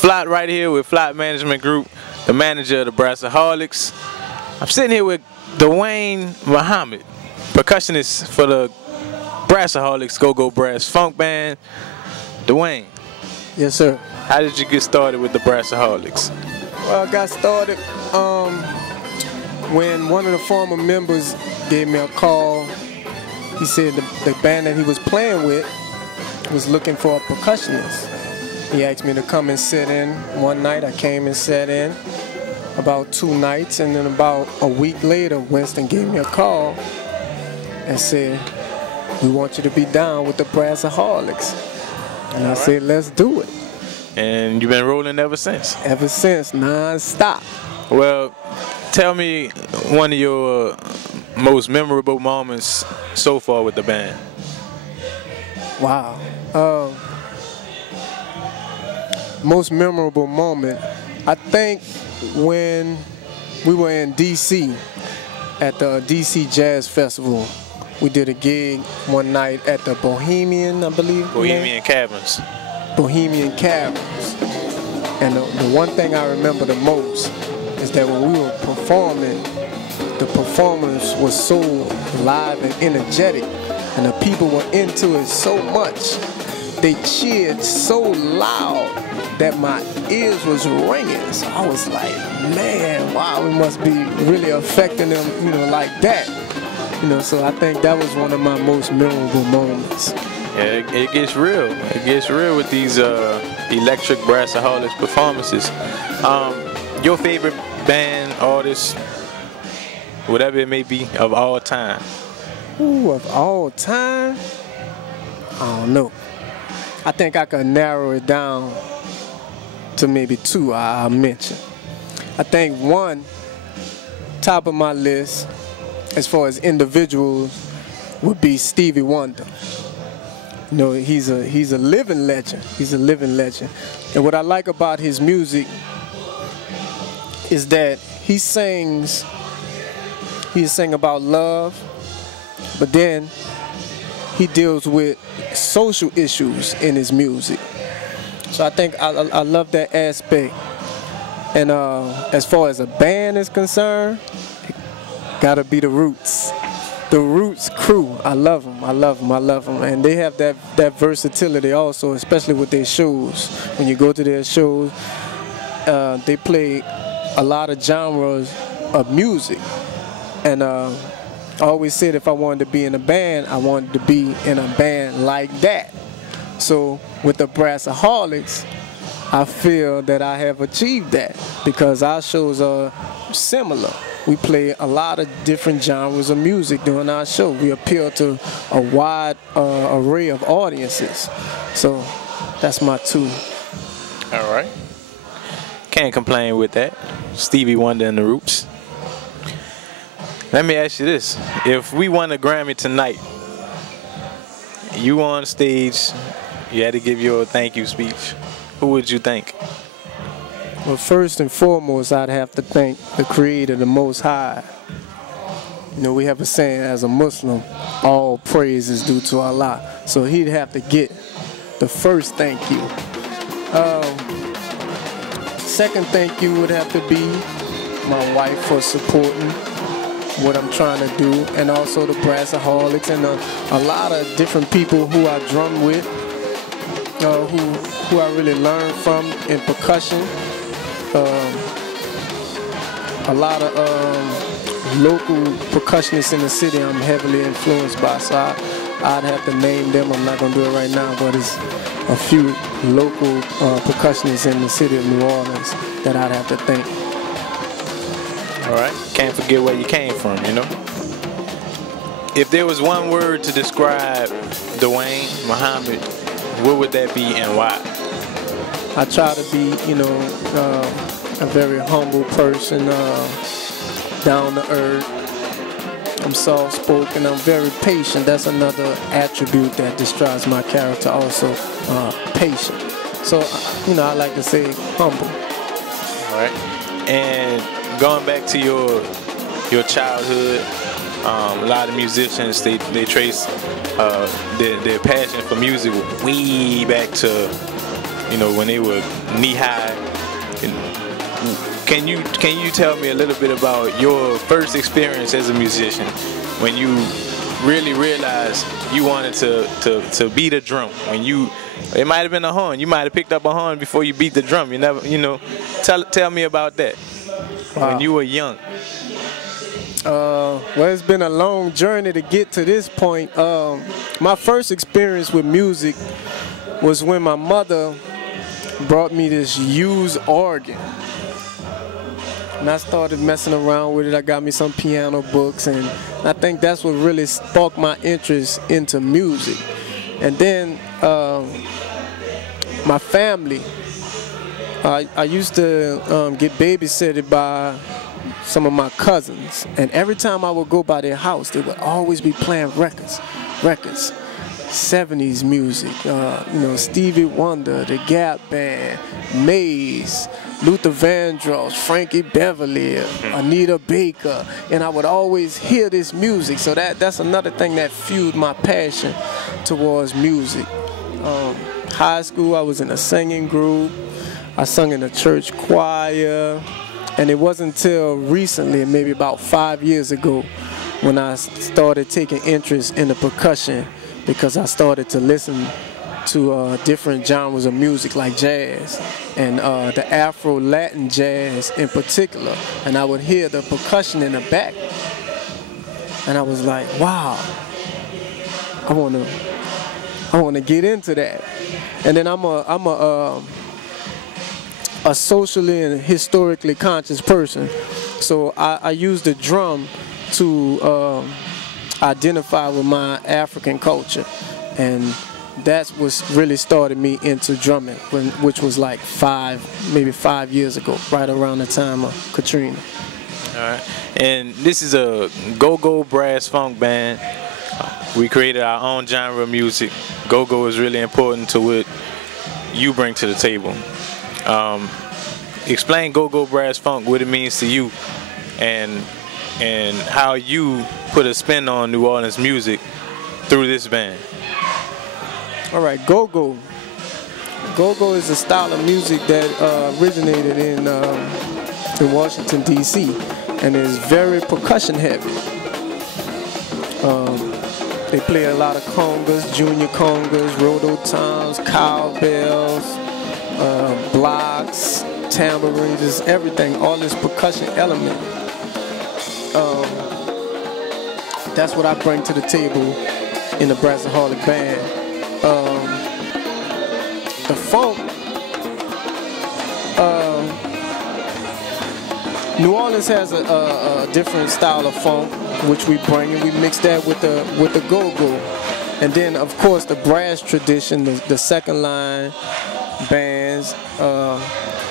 Flat right here with Flat Management Group, the manager of the Brass-A-Holics. I'm sitting here with Dwayne Muhammad, percussionist for the Brass-A-Holics Gogo Brass Funk Band. Dwayne. Yes, sir. How did you get started with the Brass-A-Holics? Well, I got started when one of the former members gave me a call. He said the band that he was playing with was looking for a percussionist. He asked me to come and sit in one night. I came and sat in about 2 nights, and then about a week later, Winston gave me a call and said, "We want you to be down with the Brass-A-Holics." And I said, "Let's do it." And you've been rolling ever since? Ever since, non-stop. Well, tell me one of your most memorable moments so far with the band. Wow. Most memorable moment, I think when we were in D.C. at the D.C. Jazz Festival. We did a gig one night at the Bohemian, I believe. Bohemian Caverns. Bohemian Caverns. And the one thing I remember the most is that when we were performing, the performance was so live and energetic, and the people were into it so much. They cheered so loud that my ears was ringing. So I was like, man, wow, we must be really affecting them, like that. So I think that was one of my most memorable moments. Yeah, it gets real. It gets real with these electric Brass-A-Holics performances. Your favorite band, artist, whatever it may be, of all time? Ooh, of all time? I don't know. I think I could narrow it down to maybe 2 I'll mention. I think one, top of my list, as far as individuals, would be Stevie Wonder. He's a living legend. He's a living legend. And what I like about his music is that he sing about love, but then he deals with social issues in his music. So I think I love that aspect. And as far as a band is concerned, gotta be the Roots. The Roots crew, I love them, I love them, I love them. And they have that versatility also, especially with their shows. When you go to their shows, they play a lot of genres of music. And I always said if I wanted to be in a band, I wanted to be in a band like that. So with the Brass-A-Holics, I feel that I have achieved that because our shows are similar. We play a lot of different genres of music during our show. We appeal to a wide array of audiences. So that's my 2. All right. Can't complain with that. Stevie Wonder and the Roots. Let me ask you this. If we won a Grammy tonight, you on stage, you had to give your thank you speech, who would you thank? Well, first and foremost, I'd have to thank the Creator, the Most High. We have a saying as a Muslim, all praise is due to Allah. So he'd have to get the first thank you. Second thank you would have to be my wife for supporting what I'm trying to do, and also the Brass-A-Holics and a lot of different people who I drum with, who I really learned from in percussion. A lot of local percussionists in the city I'm heavily influenced by, so I'd have to name them. I'm not going to do it right now, but it's a few local percussionists in the city of New Orleans that I'd have to thank. All right, can't forget where you came from, If there was one word to describe Dwayne Muhammad, what would that be and why? I try to be, a very humble person, down to earth. I'm soft-spoken. I'm very patient. That's another attribute that describes my character also, patient. So, I like to say humble. All right. And going back to your childhood, a lot of musicians, they trace their passion for music way back to you know, when they were knee high. Can you tell me a little bit about your first experience as a musician when you really realized you wanted to beat a drum? When it might have been a horn. You might have picked up a horn before you beat the drum. You never, you know. Tell me about that. Wow. When you were young. Well, it's been a long journey to get to this point. My first experience with music was when my mother brought me this used organ. And I started messing around with it. I got me some piano books, and I think that's what really sparked my interest into music. And then my family, I used to get babysitted by some of my cousins, and every time I would go by their house, they would always be playing records, 70s music, you know, Stevie Wonder, the Gap Band, Maze, Luther Vandross, Frankie Beverly, Anita Baker, and I would always hear this music. So that's another thing that fueled my passion towards music. High school, I was in a singing group. I sung in a church choir, and it wasn't until recently, maybe about 5 years ago, when I started taking interest in the percussion, because I started to listen to different genres of music like jazz and the Afro-Latin jazz in particular, and I would hear the percussion in the back, and I was like, wow, I want to get into that. And then I'm a socially and historically conscious person, so I use the drum to identify with my African culture, and that's what really started me into drumming, which was like maybe 5 years ago, right around the time of Katrina. All right, and this is a Gogo brass funk band. We created our own genre of music. Gogo is really important to what you bring to the table. Explain Gogo brass funk, what it means to you, and how you put a spin on New Orleans music through this band. All right, Gogo. Gogo is a style of music that originated in Washington, D.C., and is very percussion heavy. They play a lot of congas, junior congas, rototoms, cowbells, blocks, tambourines, just everything, all this percussion element. That's what I bring to the table in the Brass-A-Holics band. The funk, New Orleans has a different style of funk, which we bring, and we mix that with the Gogo. And then, of course, the brass tradition, the second line bands,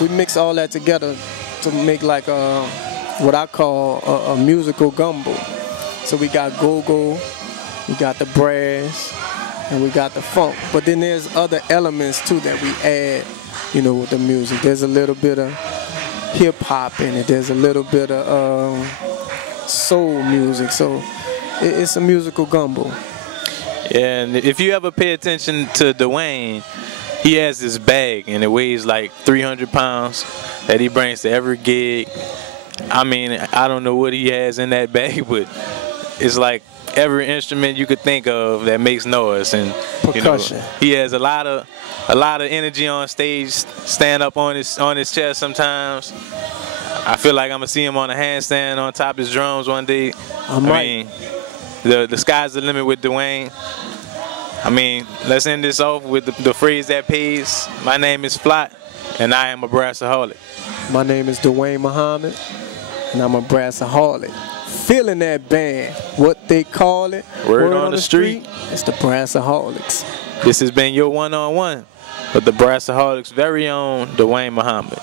we mix all that together to make like what I call a musical gumbo. So we got Gogo, we got the brass, and we got the funk. But then there's other elements too that we add, you know, with the music. There's a little bit of hip hop in it. There's a little bit of soul music. So it's a musical gumbo. Yeah, and if you ever pay attention to Dwayne, he has this bag, and it weighs like 300 pounds that he brings to every gig. I mean, I don't know what he has in that bag, but it's like every instrument you could think of that makes noise. And percussion. You know, he has a lot of energy on stage. Stand up on his chest sometimes. I feel like I'm gonna see him on a handstand on top of his drums one day. I mean, the sky's the limit with Dwayne. I mean, let's end this off with the phrase that pays. My name is Flott, and I am a Brass-A-Holic. My name is Dwayne Muhammad, and I'm a Brass-A-Holic. Feeling that band, what they call it. Word on the street. It's the Brass-A-Holics. This has been your one-on-one with the Brass-A-Holics' very own Dwayne Muhammad.